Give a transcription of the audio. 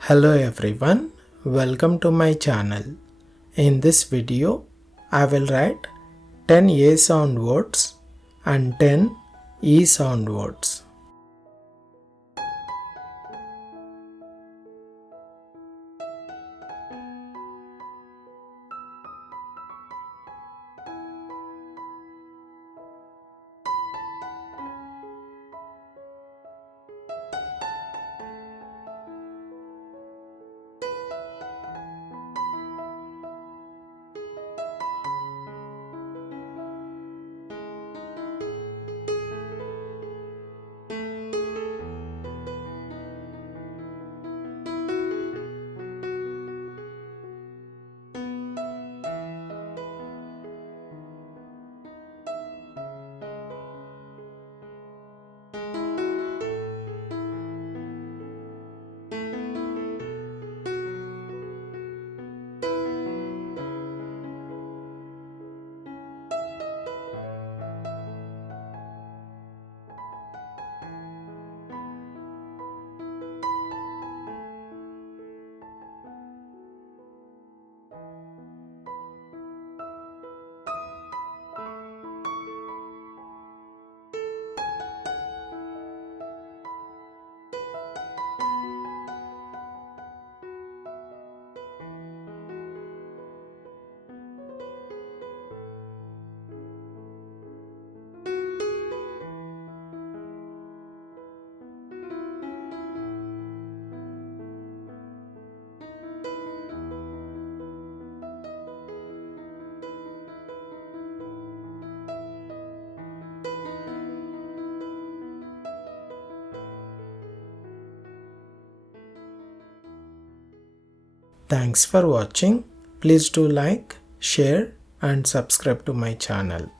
Hello everyone, welcome to my channel. In this video, I will write 10 A sound words and 10 E sound words. Thanks for watching. Please do like, share and subscribe to my channel.